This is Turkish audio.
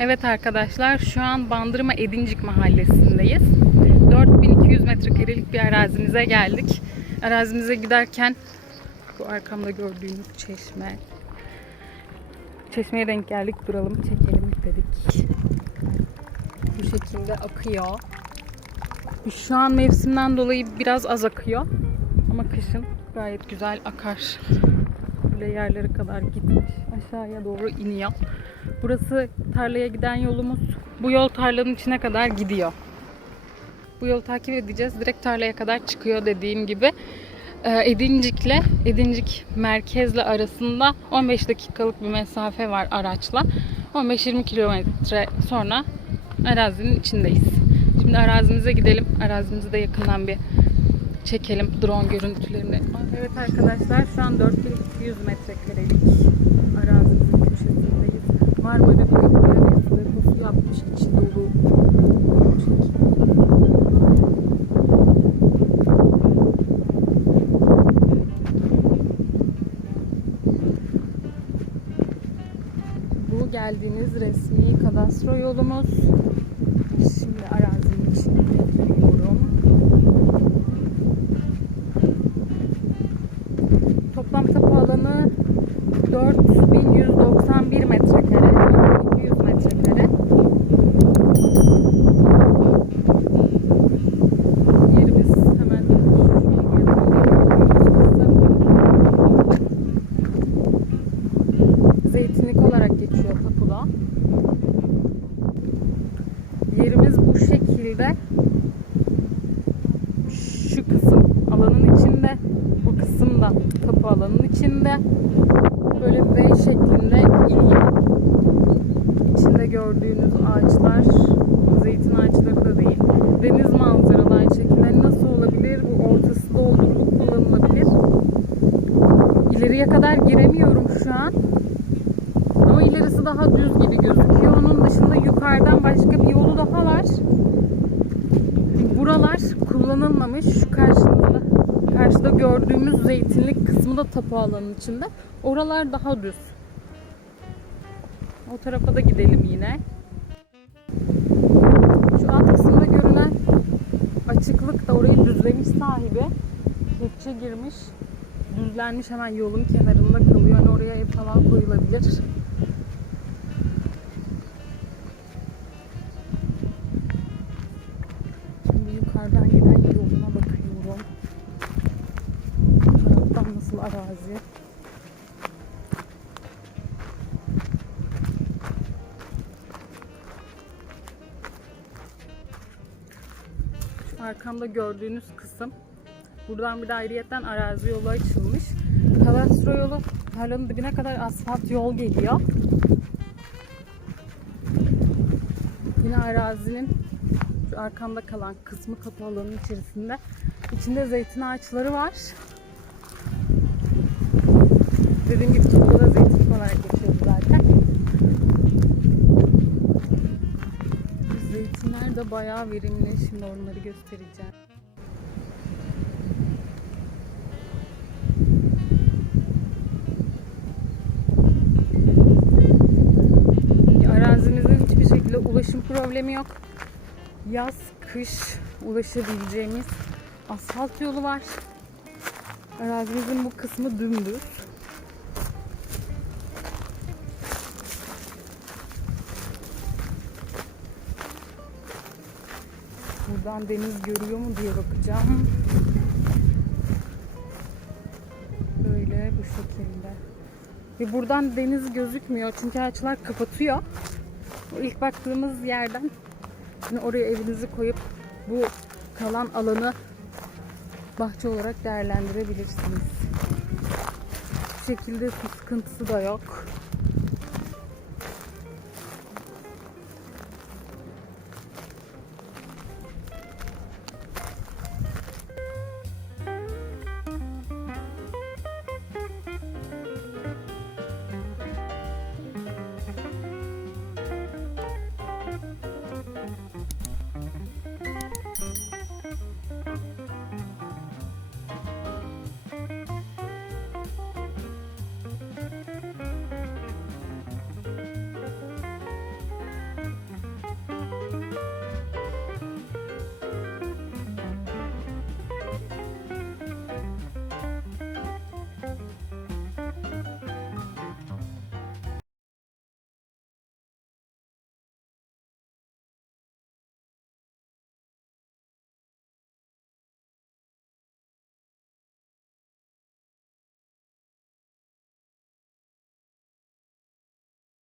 Evet arkadaşlar şu an Bandırma Edincik mahallesindeyiz. 4200 metrekarelik bir arazimize geldik. Arazimize giderken bu arkamda gördüğünüz çeşme. Çeşmeye denk geldik duralım çekelim dedik. Bu şekilde akıyor. Şu an mevsimden dolayı biraz az akıyor. Ama kışın gayet güzel akar. Böyle yerlere kadar gitmiş. Aşağıya doğru iniyor. Burası tarlaya giden yolumuz. Bu yol tarlanın içine kadar gidiyor. Bu yolu takip edeceğiz. Direkt tarlaya kadar çıkıyor dediğim gibi. Ee, Edincik'le, Edincik merkezle arasında 15 dakikalık bir mesafe var araçla. 15-20 kilometre sonra arazinin içindeyiz. Şimdi arazimize gidelim. Arazimizi de yakından bir çekelim drone görüntülerini. Evet arkadaşlar şu an 4200 metrekarelik arazimizin köşesindeyiz. Marmara su deposu yapmış içi dolu. Bu geldiğiniz resmi kadastro yolumuz. Şimdi arazinin içine giriyorum. Toplam tapu alanı 4191 metrekare. 200 metrekare. Yerimiz hemen şu kısım. Zeytinlik olarak geçiyor tapuda. Yerimiz bu şekilde. Şu kısım alanın içinde, bu kısım da tapu alanın içinde. Böyle V şeklinde iniyor. İçinde gördüğünüz ağaçlar zeytin ağaçları da değil. Deniz manzaralı aynı şekilde nasıl olabilir? Bu ortası doldurup kullanılabilir. İleriye kadar giremiyorum şu an. Ama ilerisi daha düz gibi gözüküyor. Onun dışında yukarıdan başka bir yolu daha var. Buralar kullanılmamış. Şu karşında, karşıda gördüğümüz zeytinlik kısmı da tapu alanının içinde. Oralar daha düz. O tarafa da gidelim yine. Şu alt kısımda görünen açıklık da orayı düzlemiş sahibi. Kepçe girmiş. Düzlenmiş hemen yolun kenarında kalıyor. Hani oraya ev falan koyulabilir. Arazi? Şu arkamda gördüğünüz kısım. Buradan bir de ayrıyetten arazi yolu açılmış. Kadastro yolu tarlanın dibine kadar asfalt yol geliyor. Yine arazinin arkamda kalan kısmı kapı alanının içerisinde. İçinde zeytin ağaçları var. Dediğim gibi Tuzla'da zeytin olarak geçiyor zaten. Zeytinler de bayağı verimli. Şimdi onları göstereceğim. Arazimizin hiçbir şekilde ulaşım problemi yok. Yaz, kış ulaşabileceğimiz asfalt yolu var. Arazimizin bu kısmı dümdüz. Buradan deniz görüyor mu diye bakacağım. Böyle bu şekilde. Ve buradan deniz gözükmüyor çünkü ağaçlar kapatıyor. O ilk baktığımız yerden hani oraya evinizi koyup bu kalan alanı bahçe olarak değerlendirebilirsiniz. Bu şekilde su sıkıntısı da yok.